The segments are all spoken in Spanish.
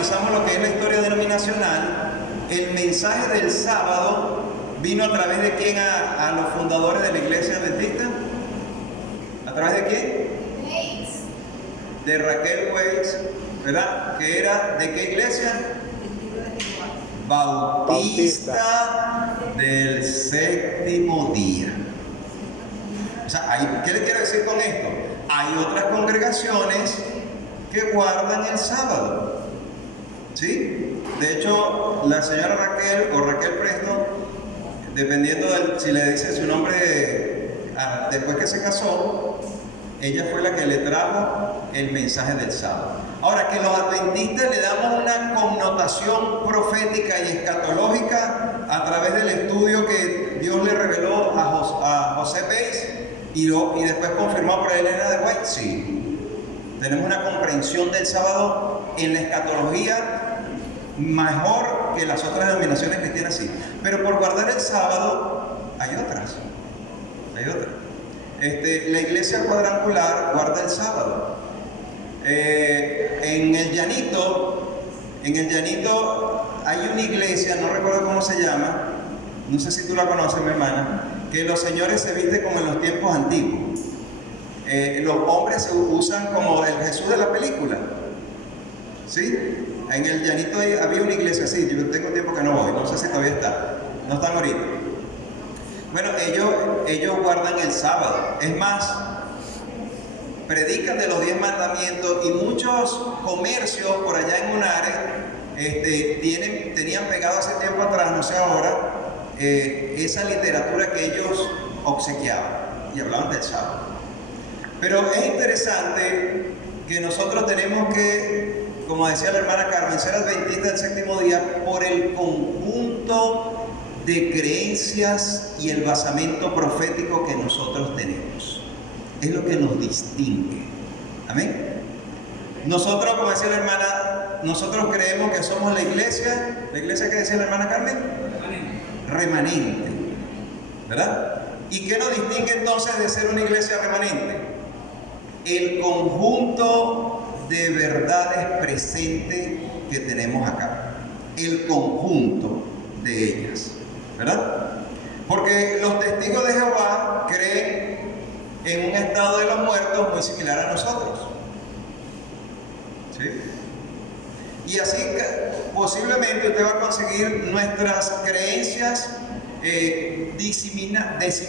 analizamos lo que es la historia denominacional, el mensaje del sábado vino a través de quién a los fundadores de la iglesia adventista. ¿A través de quién? De Raquel Weiss, ¿verdad? Que era ¿de qué iglesia? Bautista del Séptimo Día. O sea, ¿qué le quiero decir con esto? Hay otras congregaciones que guardan el sábado, ¿sí? De hecho, la señora Raquel o Raquel Preston, dependiendo si le dice su nombre después que se casó, ella fue la que le trajo el mensaje del sábado. Ahora, que los adventistas le damos una connotación profética y escatológica a través del estudio que Dios le reveló a José Weiss y después confirmado por Elena de White, sí. Tenemos una comprensión del sábado en la escatología mejor que las otras denominaciones cristianas, sí. Pero por guardar el sábado hay otras. La iglesia cuadrangular guarda el sábado. En el llanito hay una iglesia, no recuerdo cómo se llama, no sé si tú la conoces, mi hermana, que los señores se visten como en los tiempos antiguos. Los hombres se usan como el Jesús de la película, ¿sí? En el llanito había una iglesia así, yo tengo tiempo que no voy, no sé si todavía está, no están ahorita. Bueno, ellos guardan el sábado, es más, predican de los 10 mandamientos y muchos comercios por allá en Munares tenían pegado hace tiempo atrás, no sé ahora, esa literatura que ellos obsequiaban y hablaban del sábado. Pero es interesante que nosotros tenemos que, como decía la hermana Carmen, ser adventistas del séptimo día por el conjunto de creencias y el basamento profético que nosotros tenemos. Es lo que nos distingue. Amén. Nosotros, como decía la hermana, nosotros creemos que somos la iglesia que decía la hermana Carmen, remanente, ¿verdad? ¿Y qué nos distingue entonces de ser una iglesia remanente? El conjunto de verdades presentes que tenemos acá, el conjunto de ellas, ¿verdad? Porque los testigos de Jehová creen en un estado de los muertos muy similar a nosotros, ¿sí? Y así posiblemente usted va a conseguir nuestras creencias diseminadas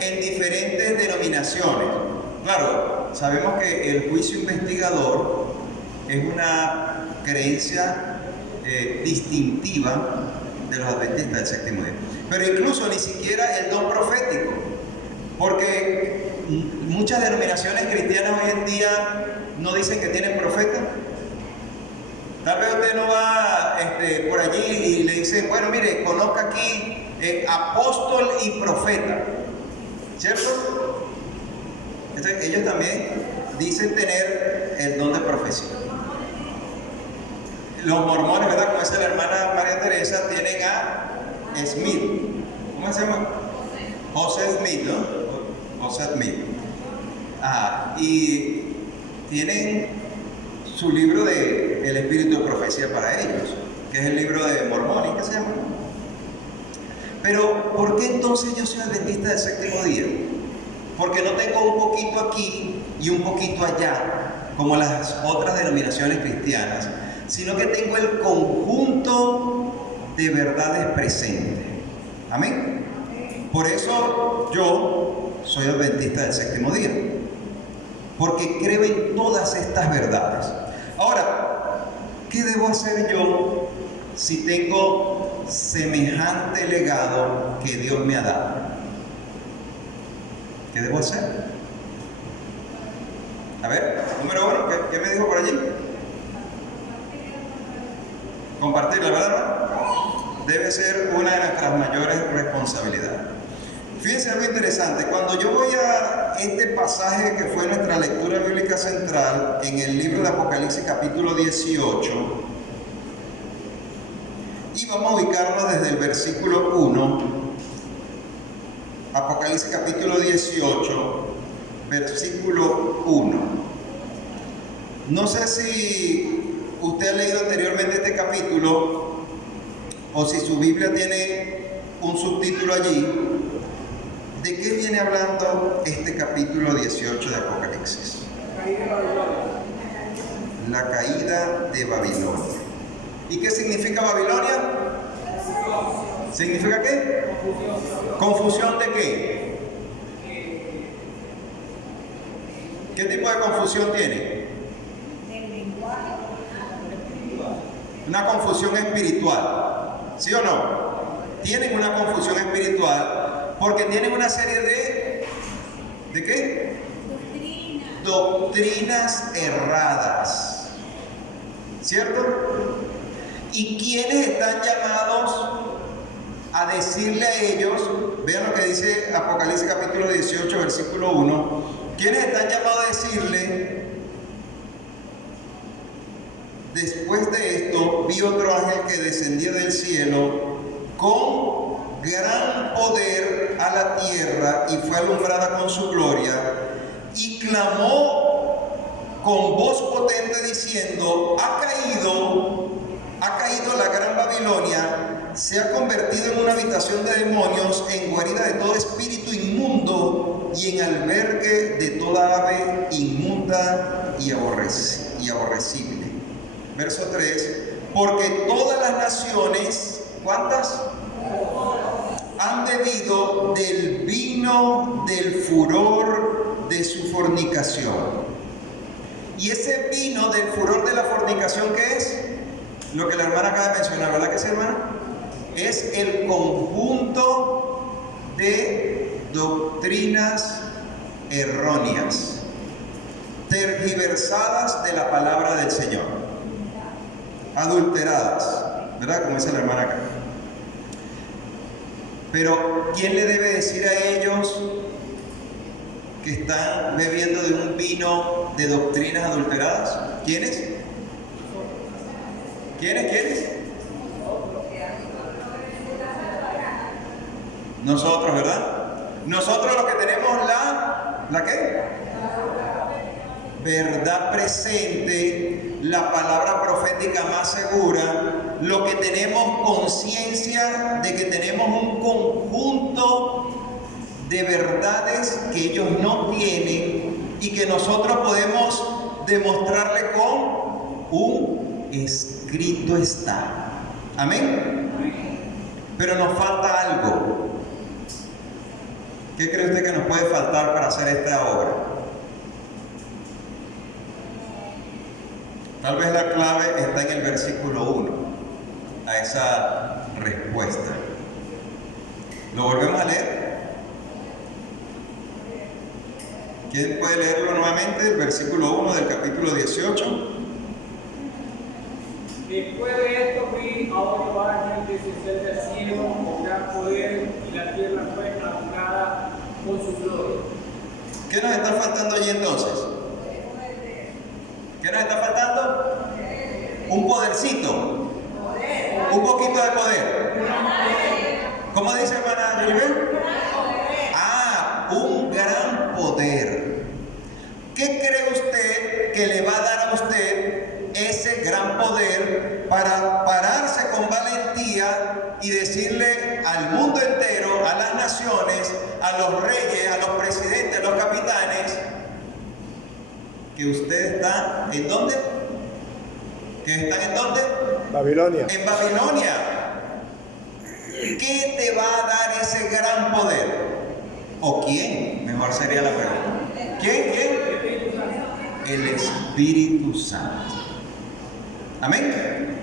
en diferentes denominaciones. Claro, sabemos que el juicio investigador es una creencia distintiva de los adventistas del séptimo día. Pero incluso ni siquiera el don profético, porque muchas denominaciones cristianas hoy en día no dicen que tienen profeta. Tal vez usted no va por allí y le dicen, bueno, mire, conozca aquí apóstol y profeta, ¿cierto? Entonces, ellos también dicen tener el don de profecía. Los mormones, ¿verdad? Como dice la hermana María Teresa, tienen a Smith. ¿Cómo se llama? José Smith, ¿no? José Smith. Y tienen su libro de El Espíritu de Profecía para ellos, que es el libro de Mormón, ¿qué se llama? Pero, ¿por qué entonces yo soy adventista del séptimo día? Porque no tengo un poquito aquí y un poquito allá, como las otras denominaciones cristianas, sino que tengo el conjunto de verdades presentes. Amén. Por eso yo soy adventista del séptimo día, porque creo en todas estas verdades. Ahora, ¿qué debo hacer yo si tengo semejante legado que Dios me ha dado? ¿Qué debo hacer? A ver, número uno, ¿qué me dijo por allí? Compartirla, ¿verdad? Debe ser una de nuestras mayores responsabilidades. Fíjense algo interesante, cuando yo voy a este pasaje que fue nuestra lectura bíblica central en el libro de Apocalipsis capítulo 18, y vamos a ubicarnos desde el versículo 1, Apocalipsis capítulo 18, versículo 1. No sé si usted ha leído anteriormente este capítulo o si su Biblia tiene un subtítulo allí. ¿De qué viene hablando este capítulo 18 de Apocalipsis? La caída de Babilonia. ¿Y qué significa Babilonia? ¿Significa qué? ¿Confusión de qué? ¿Qué tipo de confusión tiene? Una confusión espiritual. ¿Sí o no? Tienen una confusión espiritual porque tienen una serie ¿de qué? Doctrinas erradas. ¿Cierto? ¿Y quiénes están llamados a decirle a ellos? Vean lo que dice Apocalipsis capítulo 18, versículo 1. ¿Quiénes están llamados a decirle? Después de esto, vi otro ángel que descendía del cielo con gran poder a la tierra y fue alumbrada con su gloria y clamó con voz potente diciendo: ha caído la gran Babilonia, se ha convertido en una habitación de demonios, en guarida de todo espíritu inmundo y en albergue de toda ave inmunda y aborrecible. Verso 3, porque todas las naciones, ¿cuántas? Han bebido del vino del furor de su fornicación. Y ese vino del furor de la fornicación, ¿qué es? Lo que la hermana acaba de mencionar, ¿verdad que sí, hermana? Es el conjunto de doctrinas erróneas, tergiversadas de la palabra del Señor, adulteradas, ¿verdad? Como dice la hermana acá. Pero ¿quién le debe decir a ellos que están bebiendo de un vino de doctrinas adulteradas? ¿Quiénes? ¿Quiénes? Nosotros, ¿verdad? Nosotros los que tenemos ¿la qué? Verdad presente, la palabra profética más segura, lo que tenemos conciencia de que tenemos un conjunto de verdades que ellos no tienen y que nosotros podemos demostrarle con un escrito está. Amén. Pero nos falta algo. ¿Qué cree usted que nos puede faltar para hacer esta obra? Tal vez la clave está en el versículo 1, a esa respuesta. ¿Lo volvemos a leer? ¿Quién puede leerlo nuevamente? El versículo 1 del capítulo 18. Después de esto vi a otro ángel descender del cielo con gran poder y la tierra fue alumbrada con su gloria. ¿Qué nos está faltando allí entonces? ¿Qué nos está faltando? Un podercito. Un poquito de poder. ¿Cómo dice hermana Yolibel? Un gran poder. ¿Qué cree usted que le va a dar a usted ese gran poder para pararse con valentía y decirle al mundo entero, a las naciones, a los reyes, a los presidentes, a los capitanes, que usted está ¿en dónde? ¿Que están en dónde? Babilonia. En Babilonia. ¿Qué te va a dar ese gran poder? ¿O quién? Mejor sería la pregunta. ¿Quién? El Espíritu Santo. Amén.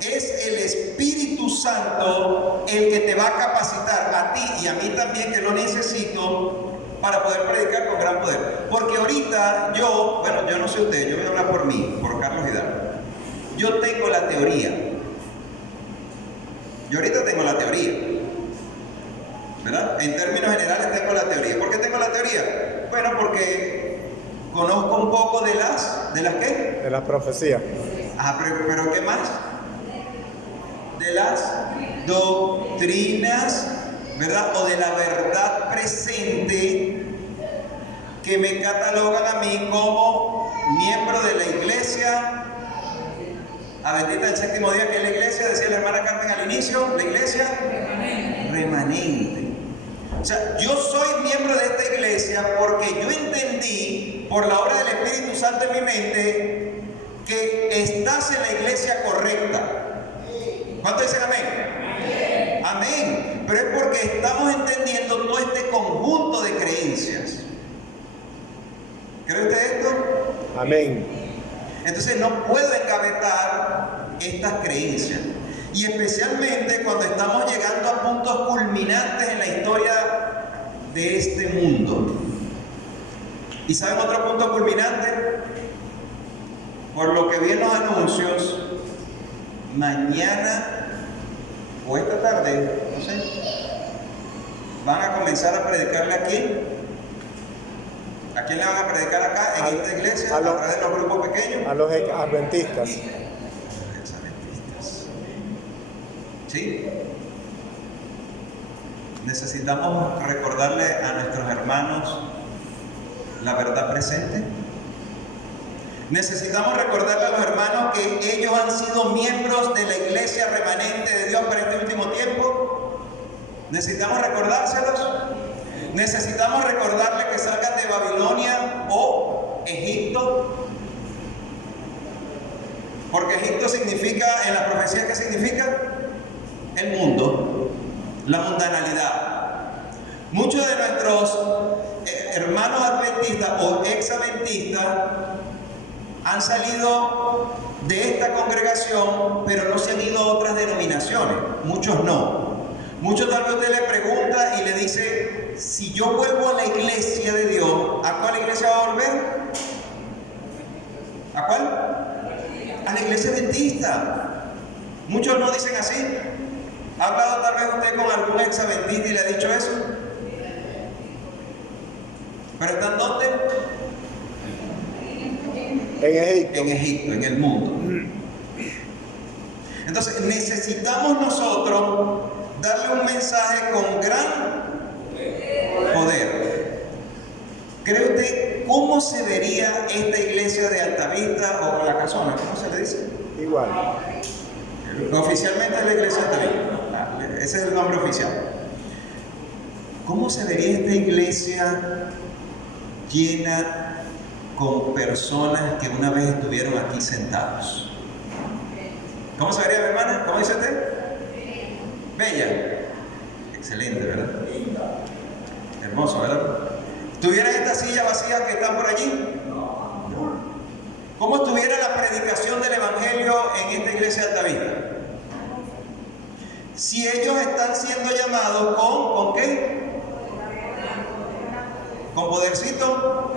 Es el Espíritu Santo el que te va a capacitar a ti y a mí también, que lo necesito, para poder predicar con gran poder. Porque ahorita yo no sé usted, yo voy a hablar por mí, por Carlos Hidalgo. Yo tengo la teoría. Yo ahorita tengo la teoría, ¿verdad? En términos generales tengo la teoría. ¿Por qué tengo la teoría? Bueno, porque conozco un poco de las ¿qué? De las profecías. Pero ¿qué más? De las doctrinas, ¿verdad? O de la verdad presente que me catalogan a mí como miembro de la iglesia adventista del séptimo día, que es la iglesia, decía la hermana Carmen al inicio, la iglesia remanente. O sea, yo soy miembro de esta iglesia porque yo entendí por la obra del Espíritu Santo en mi mente que estás en la iglesia correcta. ¿Cuántos dicen amén? Amén. Pero es porque estamos entendiendo todo este conjunto de creencias. ¿Cree usted esto? Amén. Entonces no puedo engavetar estas creencias. Y especialmente cuando estamos llegando a puntos culminantes en la historia de este mundo. ¿Y saben otro punto culminante? Por lo que vi en los anuncios, mañana o esta tarde, no sé, van a comenzar a predicarle aquí. ¿A quién le van a predicar acá en esta iglesia? A través de los grupos pequeños. A los adventistas. ¿Sí? Necesitamos recordarle a nuestros hermanos la verdad presente. Necesitamos recordarle a los hermanos que ellos han sido miembros de la iglesia remanente de Dios para este último tiempo. Necesitamos recordárselos. Necesitamos recordarle que salgan de Babilonia o Egipto. Porque Egipto significa, en la profecía, ¿qué significa? El mundo, la mundanalidad. Muchos de nuestros hermanos adventistas o ex-adventistas han salido de esta congregación, pero no se han ido a otras denominaciones. Muchos no. Muchos tal vez usted le pregunta y le dice, si yo vuelvo a la iglesia de Dios, ¿a cuál iglesia va a volver? ¿A cuál? A la iglesia adventista. Muchos no dicen así. ¿Ha hablado tal vez usted con algún ex-adventista y le ha dicho eso? ¿Pero están dónde? En Egipto. En Egipto, en el mundo. Entonces necesitamos nosotros darle un mensaje con gran poder. ¿Cree usted cómo se vería esta iglesia de Altavista o la Casona? ¿Cómo se le dice? Igual. Oficialmente es la iglesia de Altavista. Ese es el nombre oficial. ¿Cómo se vería esta iglesia llena con personas que una vez estuvieron aquí sentados? ¿Cómo se vería, mi hermana? ¿Cómo dice usted? Bella. Excelente, ¿verdad? Hermoso, ¿verdad? ¿Tuvieran estas sillas vacías que están por allí? ¿Cómo estuviera la predicación del Evangelio en esta iglesia de Altavista? Si ellos están siendo llamados ¿con qué? ¿Con podercito?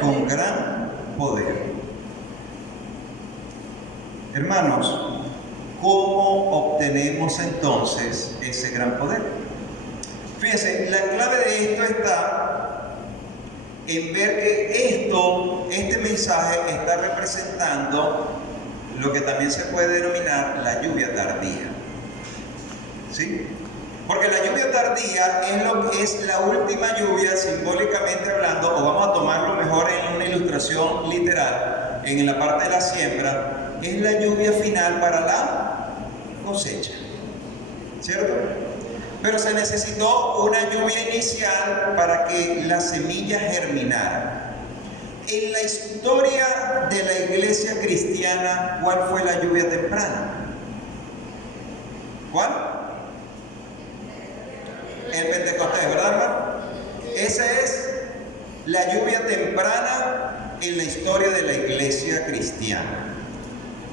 Con gran poder. Hermanos, ¿cómo obtenemos entonces ese gran poder? Fíjense, la clave de esto está en ver que este mensaje está representando lo que también se puede denominar la lluvia tardía. ¿Sí? Porque la lluvia tardía es lo que es la última lluvia, simbólicamente hablando, o vamos a tomarlo mejor en una ilustración literal, en la parte de la siembra, es la lluvia final para la cosecha. ¿Cierto? Pero se necesitó una lluvia inicial para que la semilla germinara. En la historia de la iglesia cristiana, ¿cuál fue la lluvia temprana? ¿Cuál? El Pentecostés, ¿verdad, hermano? Esa es la lluvia temprana en la historia de la iglesia cristiana.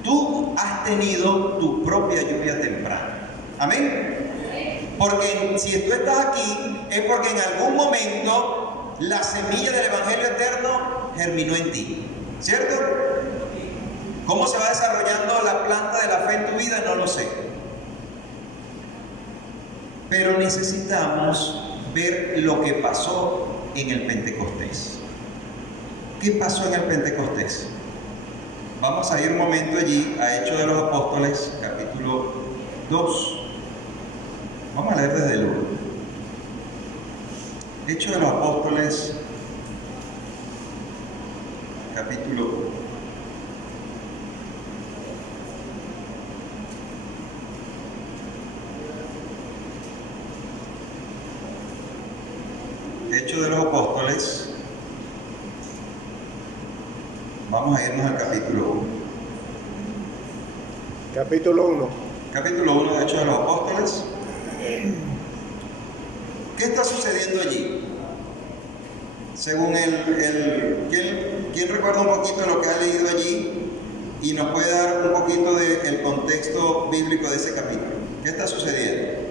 Tú has tenido tu propia lluvia temprana. ¿Amén? Porque si tú estás aquí, es porque en algún momento la semilla del Evangelio eterno germinó en ti. ¿Cierto? ¿Cómo se va desarrollando la planta de la fe en tu vida? No lo sé. Pero necesitamos ver lo que pasó en el Pentecostés. ¿Qué pasó en el Pentecostés? Vamos a ir un momento allí a Hechos de los Apóstoles, capítulo 2. Vamos a leer desde el 1. Hechos de los Apóstoles, capítulo 1. Hechos de los Apóstoles. Vamos a irnos al capítulo 1. Capítulo 1. Capítulo 1 de Hechos de los Apóstoles. ¿Qué está sucediendo allí? Según ¿quién recuerda un poquito de lo que ha leído allí y nos puede dar un poquito del contexto bíblico de ese capítulo? ¿Qué está sucediendo?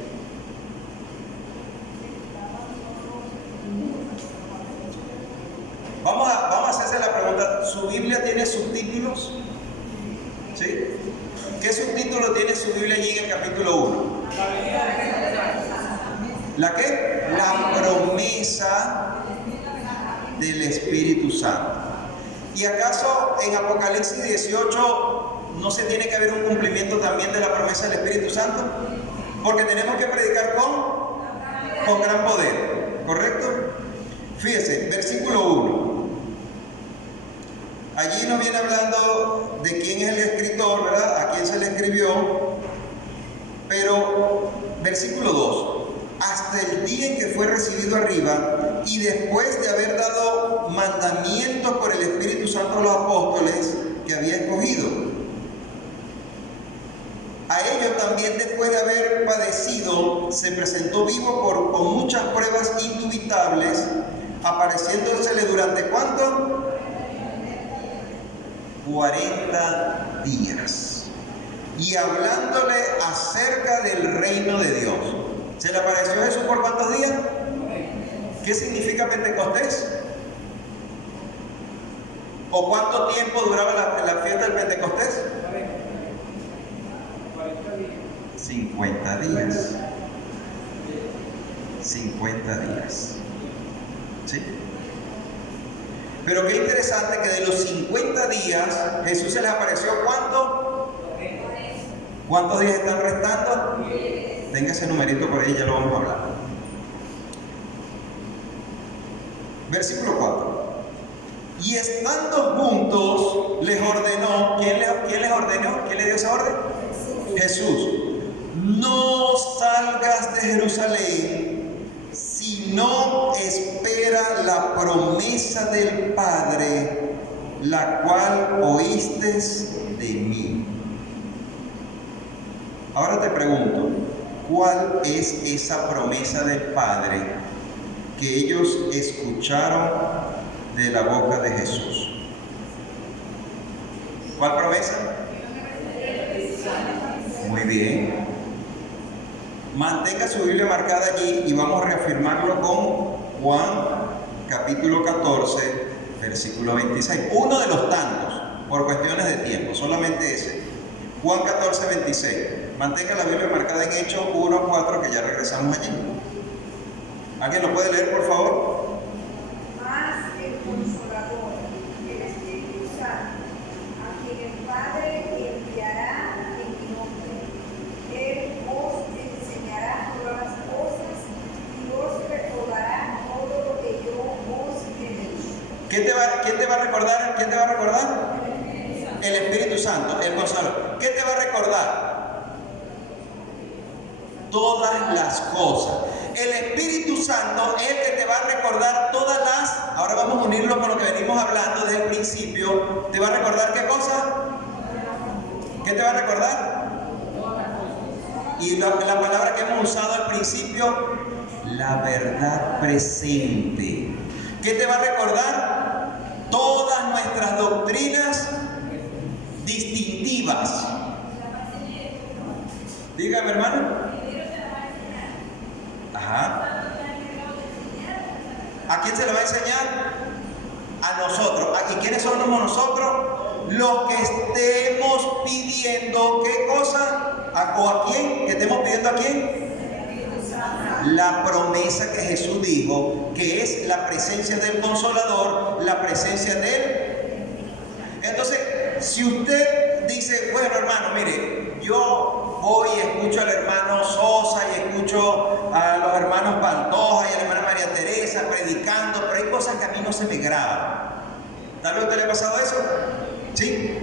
Vamos a hacerse la pregunta, ¿su Biblia tiene subtítulos? ¿Sí? ¿Qué subtítulo tiene su Biblia allí en el capítulo 1? ¿La qué? La promesa del Espíritu Santo. ¿Y acaso en Apocalipsis 18 no se tiene que haber un cumplimiento también de la promesa del Espíritu Santo? Porque tenemos que predicar con gran poder, ¿correcto? Fíjese, versículo 1. Allí nos viene hablando de quién es el escritor, ¿verdad? A quién se le escribió. Pero, versículo 2. Hasta el día en que fue recibido arriba y después de haber dado mandamientos por el Espíritu Santo a los apóstoles que había escogido. A ellos también, después de haber padecido, se presentó vivo con muchas pruebas indubitables, apareciéndosele durante ¿cuánto? 40 días. Y hablándole acerca del reino de Dios. ¿Se le apareció Jesús por cuántos días? ¿Qué significa Pentecostés? ¿O cuánto tiempo duraba la fiesta del Pentecostés? 50 días. 50 días. ¿Sí? Pero qué interesante que de los 50 días Jesús se les apareció ¿cuánto? ¿Cuántos días están restando? Tenga ese numerito por ahí, ya lo vamos a hablar. Versículo 4. Y estando juntos, les ordenó. ¿Quién les ordenó? ¿Quién le dio esa orden? Jesús. No salgas de Jerusalén, sino espera la promesa del Padre, la cual oíste de mí. Ahora te pregunto, ¿cuál es esa promesa del Padre que ellos escucharon de la boca de Jesús? ¿Cuál promesa? Muy bien. Mantenga su Biblia marcada allí y vamos a reafirmarlo con Juan capítulo 14, versículo 26. Uno de los tantos, por cuestiones de tiempo, solamente ese. Juan 14, 26. Mantenga la Biblia marcada en Hechos 1, 4, que ya regresamos allí. ¿Alguien lo puede leer, por favor? Mas el Consolador, el Espíritu Santo, a quien el Padre enviará en mi nombre, Él os enseñará todas las cosas y os recordará todo lo que yo os he dicho. ¿Quién te va a recordar? ¿Quién te va a recordar? El Espíritu Santo, el Consolador. ¿Qué te va a recordar? Todas las cosas. El Espíritu Santo es el que te va a recordar todas las... Ahora vamos a unirlo con lo que venimos hablando desde el principio. ¿Te va a recordar qué cosa? ¿Qué te va a recordar? Y la palabra que hemos usado al principio, la verdad presente. ¿Qué te va a recordar? Todas nuestras doctrinas distintivas. Dígame, hermano. Ajá. ¿A quién se le va a enseñar? A nosotros. ¿Y quiénes somos nosotros? Los que estemos pidiendo, ¿qué cosa? ¿O a quién? ¿Que estemos pidiendo a quién? La promesa que Jesús dijo, que es la presencia del Consolador, la presencia de Él. Entonces, si usted dice, bueno, hermano, mire, yo voy y escucho al hermano Sosa y escucho a los hermanos Pantoja y a la hermana María Teresa predicando, pero hay cosas que a mí no se me graban. ¿Tal vez a usted le ha pasado eso? ¿Sí?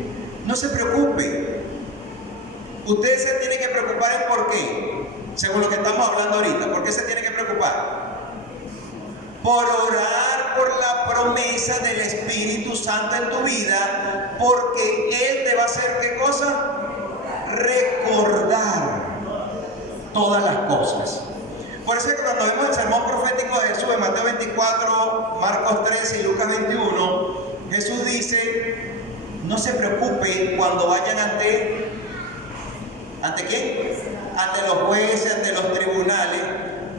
No se preocupe. Usted se tiene que preocupar en por qué, según lo que estamos hablando ahorita. ¿Por qué se tiene que preocupar? Por orar por la promesa del Espíritu Santo en tu vida, porque Él te va a hacer ¿qué cosa? Recordar todas las cosas. Por eso es que cuando vemos el sermón profético de Jesús en Mateo 24, Marcos 13 y Lucas 21, Jesús dice: no se preocupen cuando vayan ¿ante quién? Ante los jueces, ante los tribunales,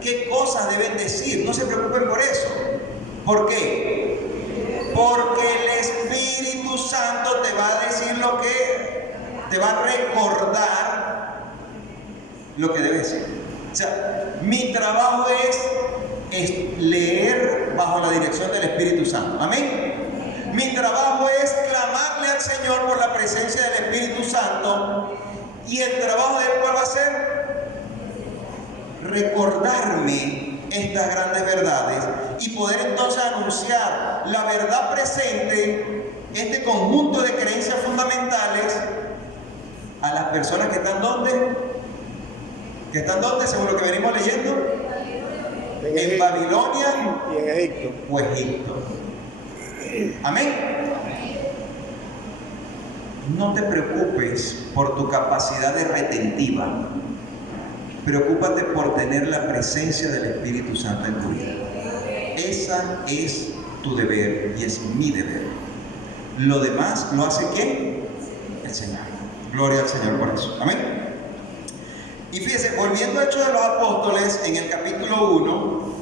qué cosas deben decir. No se preocupen por eso. ¿Por qué? Porque el Espíritu Santo te va a decir lo que, te va a recordar lo que debes decir. O sea, mi trabajo es leer bajo la dirección del Espíritu Santo. Amén. Mi trabajo es clamarle al Señor por la presencia del Espíritu Santo. Y el trabajo de Él, ¿cuál va a ser? Recordarme estas grandes verdades y poder entonces anunciar la verdad presente, este conjunto de creencias fundamentales, a las personas que están ¿dónde? ¿Que están dónde? Según lo que venimos leyendo, en Babilonia y en Egipto. O Egipto. Amén. No te preocupes por tu capacidad de retentiva. Preocúpate por tener la presencia del Espíritu Santo en tu vida. Esa es tu deber y es mi deber. Lo demás lo hace ¿quién? El Señor. Gloria al Señor por eso. Amén. Y fíjense, volviendo a Hechos de los Apóstoles, en el capítulo 1,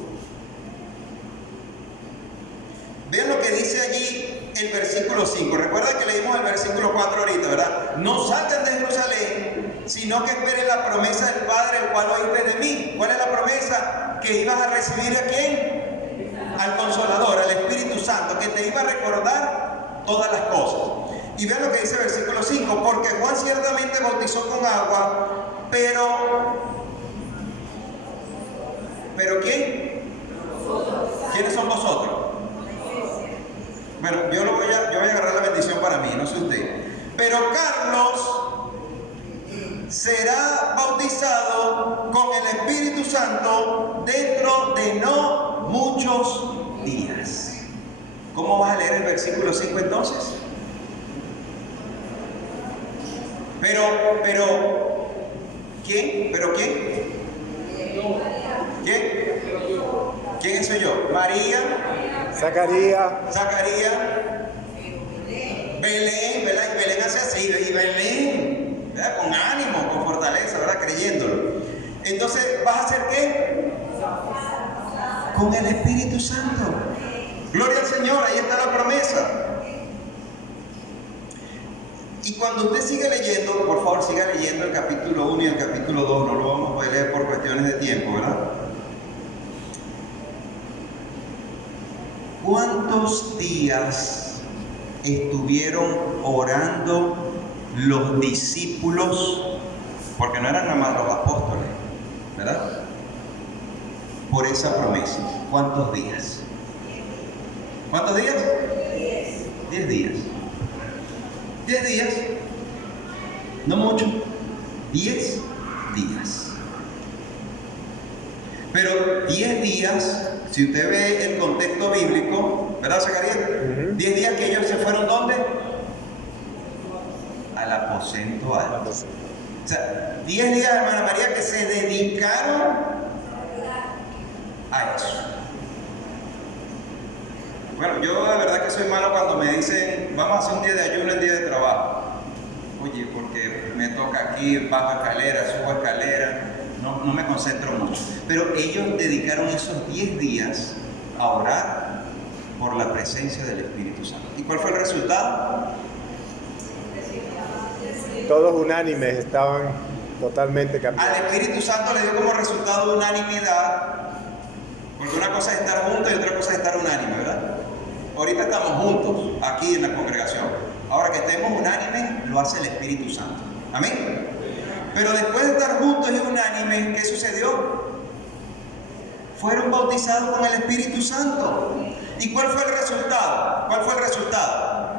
vean lo que dice allí el versículo 5. Recuerda que leímos el versículo 4 ahorita, ¿verdad? No salgan de Jerusalén, sino que esperen la promesa del Padre, el cual oíste de mí. ¿Cuál es la promesa? Que ibas a recibir ¿a quién? Al Consolador, al Espíritu Santo, que te iba a recordar todas las cosas. Y vean lo que dice el versículo 5. Porque Juan ciertamente bautizó con agua, pero ¿quién? ¿Quiénes son vosotros? Bueno, yo voy a agarrar la bendición para mí, no sé usted. Pero Carlos será bautizado con el Espíritu Santo dentro de no muchos días. ¿Cómo vas a leer el versículo 5 entonces? ¿Quién? ¿Quién soy yo? María, Zacarías, Belén, ¿verdad? Y Belén hace así, y Belén, ¿verdad? Con ánimo, con fortaleza, ¿verdad? Creyéndolo. Entonces, ¿vas a hacer qué? Con el Espíritu Santo. Gloria al Señor, ahí está la promesa. Y cuando usted sigue leyendo, por favor siga leyendo el capítulo 1 y el capítulo 2, no lo vamos a poder leer por cuestiones de tiempo, ¿verdad? ¿Cuántos días estuvieron orando los discípulos? Porque no eran nada más los apóstoles, ¿verdad? Por esa promesa. ¿Cuántos días? ¿Cuántos días? 10 días. 10 días, no mucho, 10 días. Pero 10 días, si usted ve el contexto bíblico, ¿verdad, Zacarías? 10 días que ellos se fueron, ¿dónde? Al aposento alto. O sea, 10 días, hermana María, que se dedicaron a eso. Bueno, yo la verdad que soy malo cuando me dicen, vamos a hacer un día de ayuno, el día de trabajo. Oye, porque me toca aquí, bajo escalera, subo escalera, no me concentro mucho. Pero ellos dedicaron esos 10 días a orar por la presencia del Espíritu Santo. ¿Y cuál fue el resultado? Todos unánimes, estaban totalmente cambiados. Al Espíritu Santo le dio como resultado unanimidad, porque una cosa es estar juntos y otra cosa es estar unánime, ¿verdad? Ahorita estamos juntos aquí en la congregación. Ahora que estemos unánimes, lo hace el Espíritu Santo. Amén. Pero después de estar juntos y unánimes, ¿qué sucedió? Fueron bautizados con el Espíritu Santo. ¿Y cuál fue el resultado? ¿Cuál fue el resultado?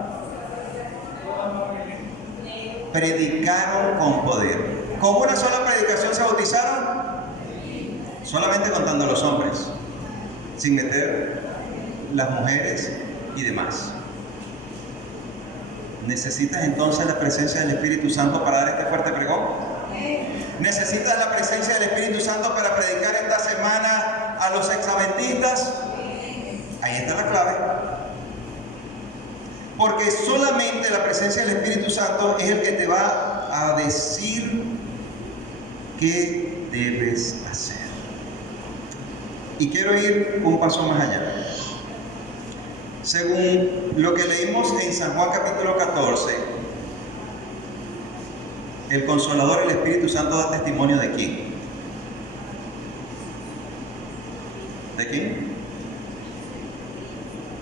Predicaron con poder. ¿Con una sola predicación se bautizaron? Solamente contando a los hombres, sin meter las mujeres y demás. ¿Necesitas entonces la presencia del Espíritu Santo para dar este fuerte pregón? ¿Necesitas la presencia del Espíritu Santo para predicar esta semana a los exadventistas? Ahí está la clave. Porque solamente la presencia del Espíritu Santo es el que te va a decir qué debes hacer. Y quiero ir un paso más allá. Según lo que leímos en San Juan capítulo 14, el Consolador, el Espíritu Santo, da testimonio ¿de quién? ¿De quién?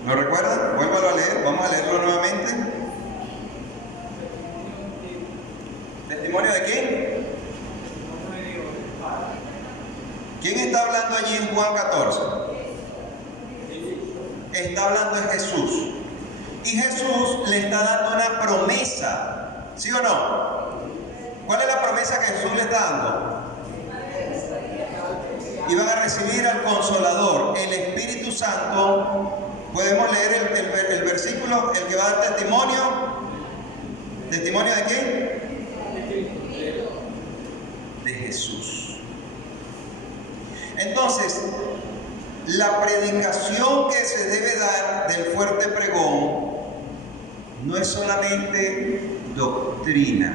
¿Lo recuerdan? Vuélvalo a leer, vamos a leerlo nuevamente. ¿Testimonio de quién? ¿Quién está hablando allí en Juan 14? Está hablando de Jesús. Y Jesús le está dando una promesa, ¿sí o no? ¿Cuál es la promesa que Jesús le está dando? Iban a recibir al Consolador, el Espíritu Santo. Podemos leer el versículo, el que va a dar testimonio. ¿Testimonio de quién? De Jesús. Entonces, la predicación que se debe dar del fuerte pregón no es solamente doctrina,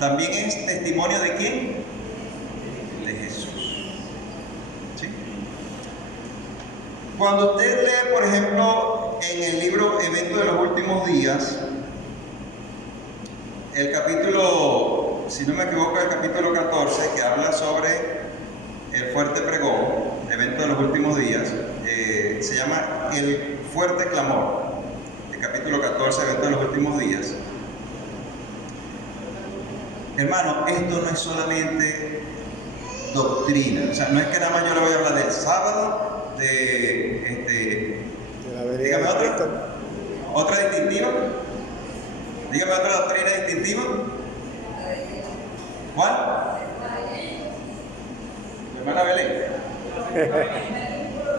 también es testimonio ¿de quién? De Jesús. ¿Sí? Cuando usted lee, por ejemplo, en el libro Evento de los Últimos Días, el capítulo, si no me equivoco, el capítulo 14, que habla sobre el fuerte pregón, Evento de los Últimos Días, se llama El Fuerte Clamor, el capítulo 14, Evento de los Últimos Días. Hermano, esto no es solamente doctrina, o sea, no es que nada más yo le voy a hablar del sábado, dígame otra distintiva, dígame otra doctrina distintiva. ¿Cuál? Hermana Belén.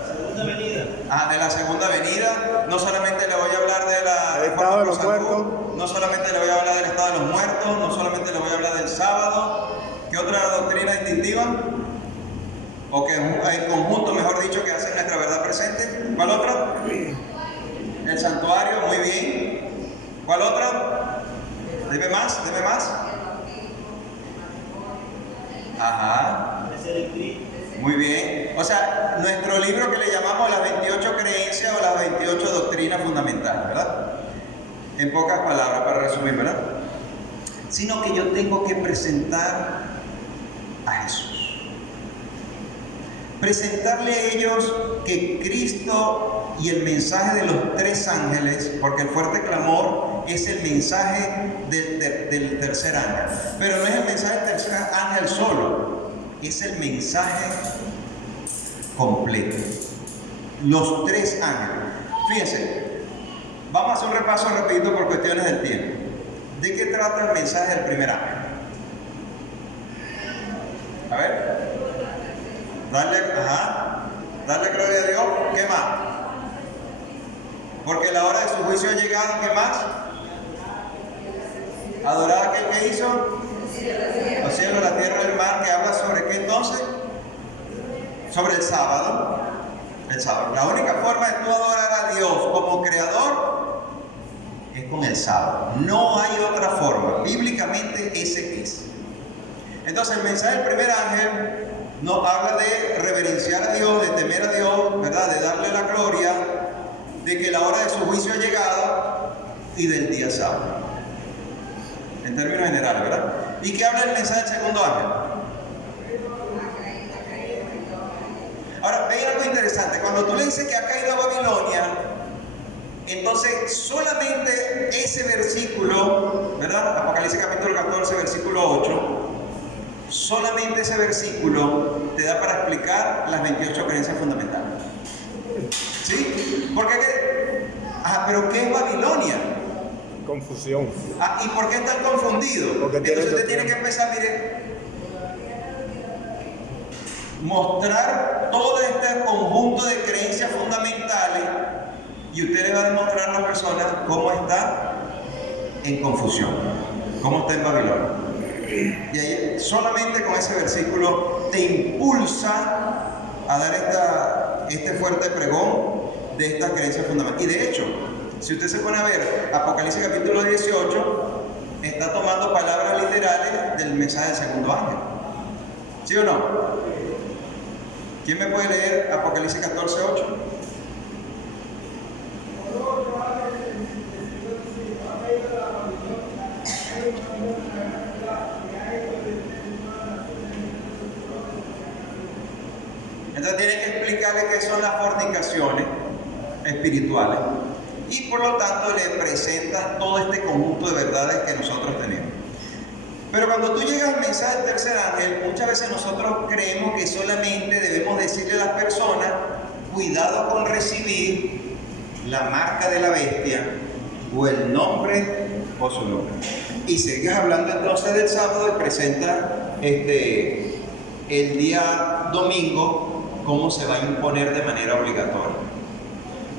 Segunda venida. De la segunda venida. No solamente le voy a hablar del estado de los muertos. No solamente le voy a hablar del estado de los muertos, no solamente le voy a hablar del sábado. ¿Qué otra doctrina distintiva? O que en conjunto, mejor dicho, que hace nuestra verdad presente. ¿Cuál otra? El santuario, muy bien. ¿Cuál otra? Deme más, deme más. Ajá. Muy bien. O sea, nuestro libro que le llamamos las 28 creencias o las 28 doctrinas fundamentales, ¿verdad? En pocas palabras, para resumir, ¿verdad? Sino que yo tengo que presentar a Jesús. Presentarle a ellos que Cristo y el mensaje de los tres ángeles, porque el fuerte clamor es el mensaje del tercer ángel, pero no es el mensaje del tercer ángel solo, es el mensaje completo. Los tres ángeles. Fíjense, vamos a hacer un repaso rapidito por cuestiones del tiempo. ¿De qué trata el mensaje del primer ángel? A ver. Darle gloria a Dios. ¿Qué más? Porque la hora de su juicio ha llegado. ¿Qué más? Adorar a aquel que hizo los cielos, la tierra y el mar, que habla sobre qué entonces? Sobre el sábado. El sábado. La única forma de tú adorar a Dios como creador es con el sábado. No hay otra forma. Bíblicamente ese es. Entonces el mensaje del primer ángel nos habla de reverenciar a Dios, de temer a Dios, ¿verdad? De darle la gloria, de que la hora de su juicio ha llegado y del día sábado. En términos generales, ¿verdad? ¿Y qué habla el mensaje del segundo ángel? Ahora, vean algo interesante. Cuando tú le dices que ha caído a Babilonia, entonces solamente ese versículo, ¿verdad? Apocalipsis capítulo 14, versículo 8, solamente ese versículo te da para explicar las 28 creencias fundamentales. ¿Sí? ¿Por qué? ¿Pero qué es Babilonia? Confusión. ¿Y por qué están confundidos? Porque Entonces usted tiene que empezar, mire, mostrar todo este conjunto de creencias fundamentales y usted le va a demostrar a la persona cómo está en confusión, cómo está en Babilonia. Y ahí, solamente con ese versículo te impulsa a dar este fuerte pregón de esta creencia fundamental. Y de hecho, si usted se pone a ver Apocalipsis capítulo 18, está tomando palabras literales del mensaje del segundo ángel. ¿Sí o no? ¿Quién me puede leer Apocalipsis 14:8? Entonces tiene que explicarle qué son las fornicaciones espirituales y por lo tanto le presenta todo este conjunto de verdades que nosotros tenemos. Pero cuando tú llegas al mensaje del tercer ángel, muchas veces nosotros creemos que solamente debemos decirle a las personas: cuidado con recibir la marca de la bestia o el nombre o su nombre. Y sigues hablando entonces del sábado y presenta el día domingo cómo se va a imponer de manera obligatoria.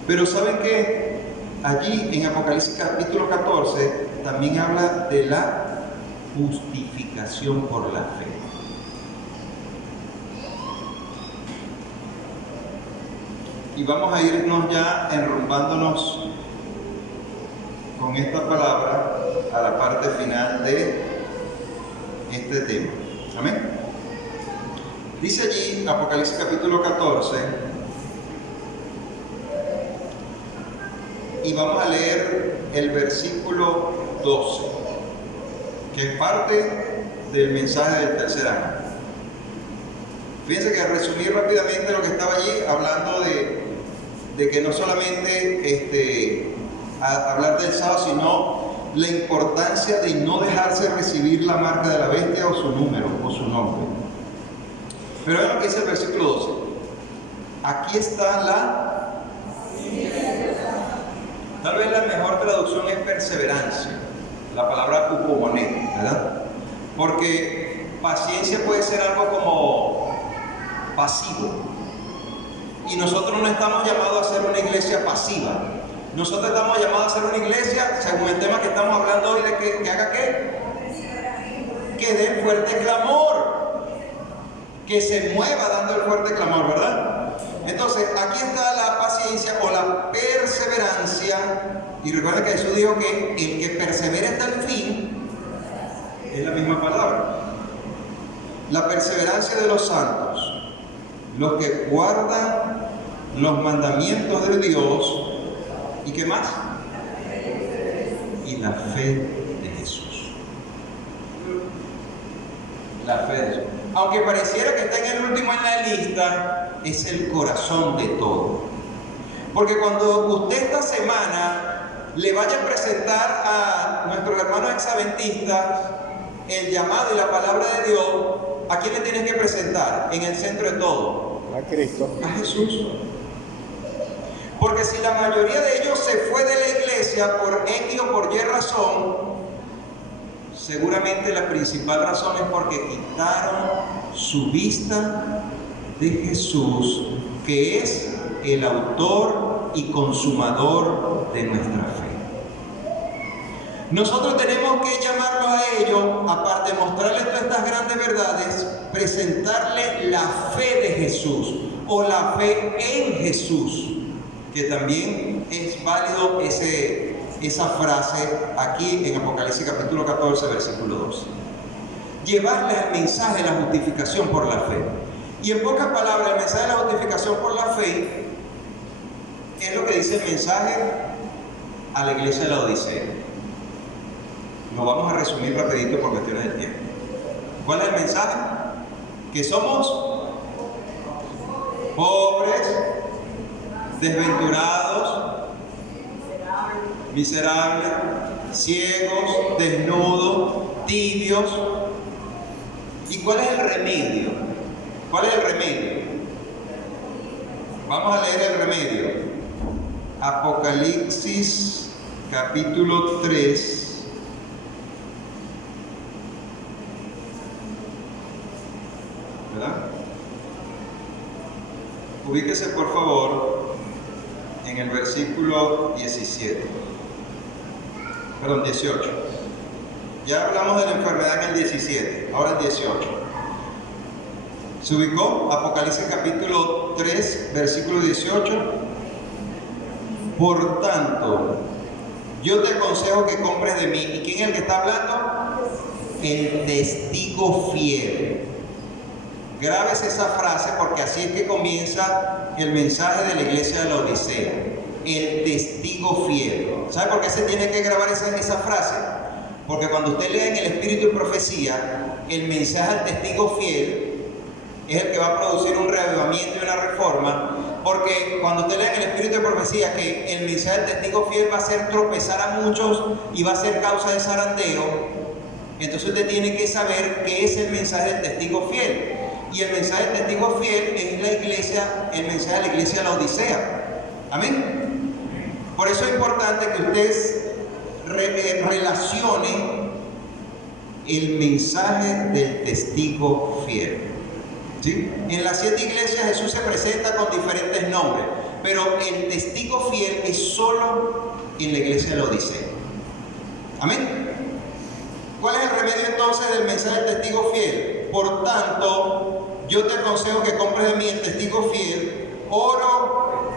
Pero ¿saben qué? Allí en Apocalipsis capítulo 14 también habla de la justificación por la fe. Y vamos a irnos ya enrumbándonos con esta palabra a la parte final de este tema. Amén. Dice allí Apocalipsis capítulo 14, y vamos a leer el versículo 12, que es parte del mensaje del tercer ángel. Fíjense que resumí rápidamente lo que estaba allí, hablando de que no solamente hablar del sábado, sino la importancia de no dejarse recibir la marca de la bestia o su número o su nombre. Pero vean lo que dice el versículo 12. Aquí está tal vez la mejor traducción es perseverancia, la palabra upomoné, ¿verdad? Porque paciencia puede ser algo como pasivo. Y nosotros no estamos llamados a ser una iglesia pasiva. Nosotros estamos llamados a ser una iglesia, según el tema que estamos hablando hoy, de que haga qué? Que dé el fuerte clamor. Que se mueva dando el fuerte clamor, ¿verdad? Entonces, aquí está la paciencia o la perseverancia. Y recuerda que Jesús dijo que el que persevera hasta el fin es la misma palabra. La perseverancia de los santos, los que guardan los mandamientos de Dios. ¿Y qué más? Y la fe de Jesús. La fe de Jesús. Aunque pareciera que está en el último en la lista, es el corazón de todo. Porque cuando usted esta semana le vaya a presentar a nuestros hermanos exadventistas el llamado y la palabra de Dios, ¿a quién le tienes que presentar? En el centro de todo. A Cristo. A Jesús. Porque si la mayoría de ellos se fue de la iglesia por X o por Y razón, seguramente la principal razón es porque quitaron su vista de Jesús, que es el autor y consumador de nuestra fe. Nosotros tenemos que llamarlos a ellos, aparte de mostrarles todas estas grandes verdades, presentarles la fe de Jesús o la fe en Jesús, que también es válido esa frase aquí en Apocalipsis capítulo 14, versículo 12. Llevarles el mensaje de la justificación por la fe. Y en pocas palabras, el mensaje de la justificación por la fe es lo que dice el mensaje a la iglesia de la Odisea. Lo vamos a resumir rapidito por cuestiones del tiempo. ¿Cuál es el mensaje? Que somos pobres, desventurados, miserables, ciegos, desnudos, tibios. ¿Y cuál es el remedio? ¿Cuál es el remedio? Vamos a leer el remedio. Apocalipsis capítulo 3. ¿Verdad? Ubíquese por favor en el versículo 17. Perdón, 18. Ya hablamos de la enfermedad en el 17, ahora el 18. ¿Se ubicó? Apocalipsis capítulo 3, versículo 18. Por tanto, yo te aconsejo que compres de mí. ¿Y quién es el que está hablando? El testigo fiel. Grábese esa frase porque así es que comienza el mensaje de la iglesia de la Odisea. El testigo fiel. ¿Sabe por qué se tiene que grabar esa frase? Porque cuando usted lee en el Espíritu y Profecía, el mensaje del testigo fiel es el que va a producir un reavivamiento y una reforma. Porque cuando usted lee en el Espíritu de Profecía que el mensaje del testigo fiel va a hacer tropezar a muchos y va a ser causa de zarandeo, entonces usted tiene que saber qué es el mensaje del testigo fiel. Y el mensaje del testigo fiel es la iglesia, el mensaje de la iglesia de la Odisea. Amén. Por eso es importante que usted relacione el mensaje del testigo fiel. ¿Sí? En las 7 iglesias Jesús se presenta con diferentes nombres, pero el testigo fiel es solo en la iglesia de la Odisea. Amén. ¿Cuál es el remedio entonces del mensaje del testigo fiel? Por tanto, yo te aconsejo que compres de mí el testigo fiel, oro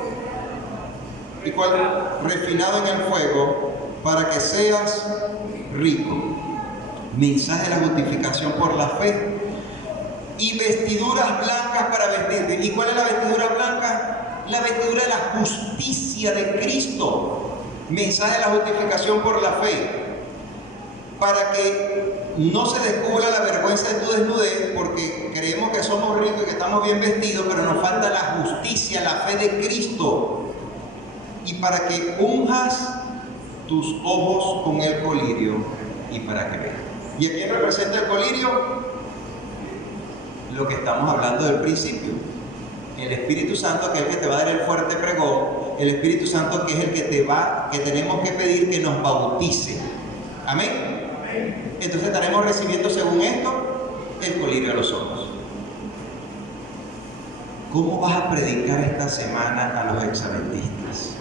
y refinado en el fuego, para que seas rico. Mensaje de la justificación por la fe. Y vestiduras blancas para vestirte. ¿Y cuál es la vestidura blanca? La vestidura de la justicia de Cristo. Mensaje de la justificación por la fe. Para que no se descubra la vergüenza de tu desnudez, porque creemos que somos ricos y que estamos bien vestidos, pero nos falta la justicia, la fe de Cristo. Y para que unjas tus ojos con el colirio y para que veas. ¿Y a quién representa el colirio? Lo que estamos hablando del principio. El Espíritu Santo, que es el que te va a dar el fuerte pregón. El Espíritu Santo, que es el que tenemos que pedir que nos bautice. Amén. Entonces estaremos recibiendo, según esto, el colirio a los ojos. ¿Cómo vas a predicar esta semana a los exadventistas?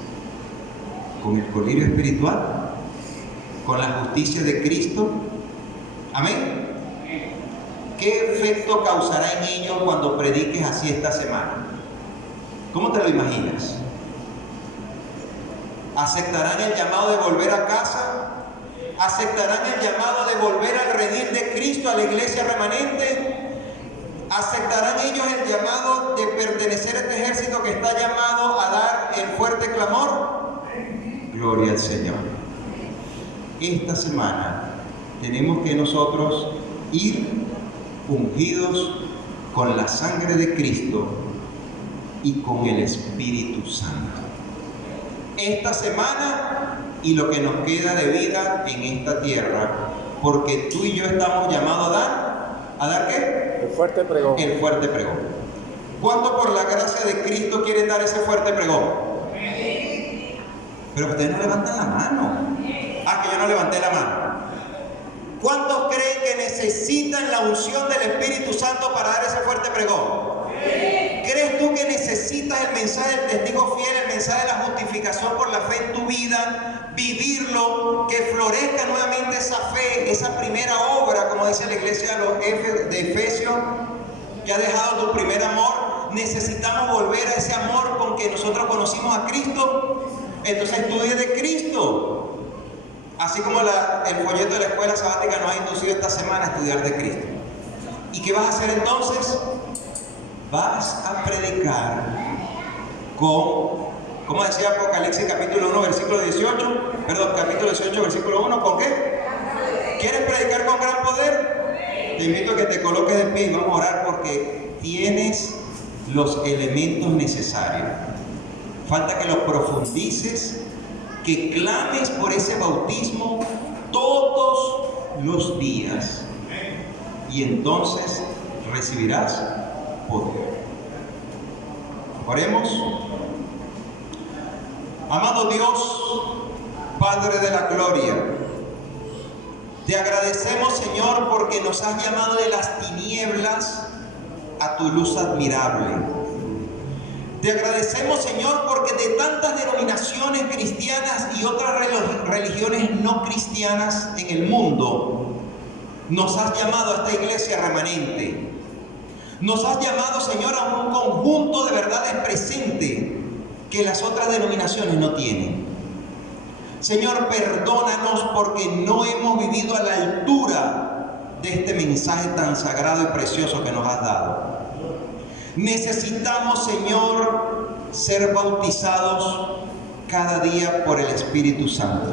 ¿Con el colirio espiritual? ¿Con la justicia de Cristo? Amén. ¿Qué efecto causará en ellos cuando prediques así esta semana? ¿Cómo te lo imaginas? ¿Aceptarán el llamado de volver a casa? ¿Aceptarán el llamado de volver al redil de Cristo, a la iglesia remanente? ¿Aceptarán ellos el llamado de pertenecer a este ejército que está llamado a dar el fuerte clamor? Gloria al Señor. Esta semana tenemos que nosotros ir ungidos con la sangre de Cristo y con el Espíritu Santo. Esta semana y lo que nos queda de vida en esta tierra, porque tú y yo estamos llamados ¿a dar qué? El fuerte pregón. El fuerte pregón. ¿Cuánto por la gracia de Cristo quieren dar ese fuerte pregón? Pero ustedes no levantan la mano. Ah, que yo no levanté la mano. ¿Cuántos creen que necesitan la unción del Espíritu Santo para dar ese fuerte pregón? ¿Crees tú que necesitas el mensaje del testigo fiel, el mensaje de la justificación por la fe en tu vida, vivirlo, que florezca nuevamente esa fe, esa primera obra, como dice la iglesia de Efesios, que ha dejado tu primer amor? Necesitamos volver a ese amor con que nosotros conocimos a Cristo. Entonces estudia de Cristo. Así como el folleto de la escuela sabática nos ha inducido esta semana a estudiar de Cristo. ¿Y qué vas a hacer entonces? Vas a predicar con, ¿cómo decía Apocalipsis capítulo 1, versículo 18? Perdón, capítulo 18, versículo 1, ¿con qué? ¿Quieres predicar con gran poder? Te invito a que te coloques de pie y vamos a orar porque tienes los elementos necesarios. Falta que los profundices, que clames por ese bautismo todos los días y entonces recibirás poder. Oremos. Amado Dios, Padre de la gloria, te agradecemos, Señor, porque nos has llamado de las tinieblas a tu luz admirable. Te agradecemos, Señor, porque de tantas denominaciones cristianas y otras religiones no cristianas en el mundo, nos has llamado a esta iglesia remanente. Nos has llamado, Señor, a un conjunto de verdades presentes que las otras denominaciones no tienen. Señor, perdónanos porque no hemos vivido a la altura de este mensaje tan sagrado y precioso que nos has dado. Necesitamos, Señor, ser bautizados cada día por el Espíritu Santo.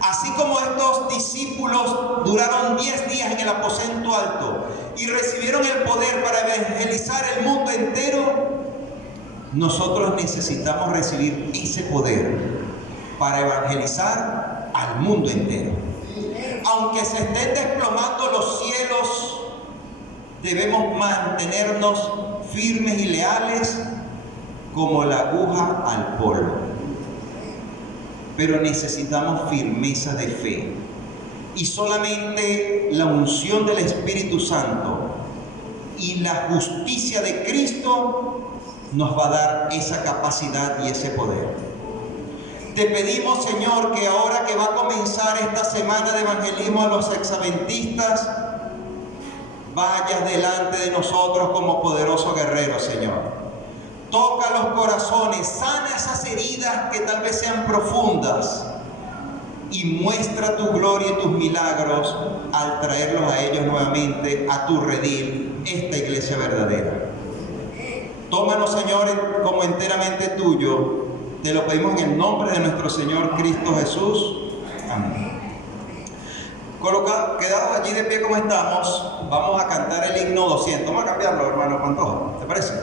Así como estos discípulos duraron 10 días en el aposento alto y recibieron el poder para evangelizar el mundo entero, nosotros necesitamos recibir ese poder para evangelizar al mundo entero. Aunque se estén desplomando los cielos, debemos mantenernos firmes y leales como la aguja al polvo. Pero necesitamos firmeza de fe. Y solamente la unción del Espíritu Santo y la justicia de Cristo nos va a dar esa capacidad y ese poder. Te pedimos, Señor, que ahora que va a comenzar esta semana de evangelismo a los exadventistas, vayas delante de nosotros como poderoso guerrero, Señor. Toca los corazones, sana esas heridas que tal vez sean profundas y muestra tu gloria y tus milagros al traerlos a ellos nuevamente a tu redil, esta iglesia verdadera. Tómanos, Señor, como enteramente tuyo. Te lo pedimos en el nombre de nuestro Señor Cristo Jesús. Amén. Quedados allí de pie como estamos, vamos a cantar el himno 200. Vamos a cambiarlo, hermano Pantoja, ¿te parece?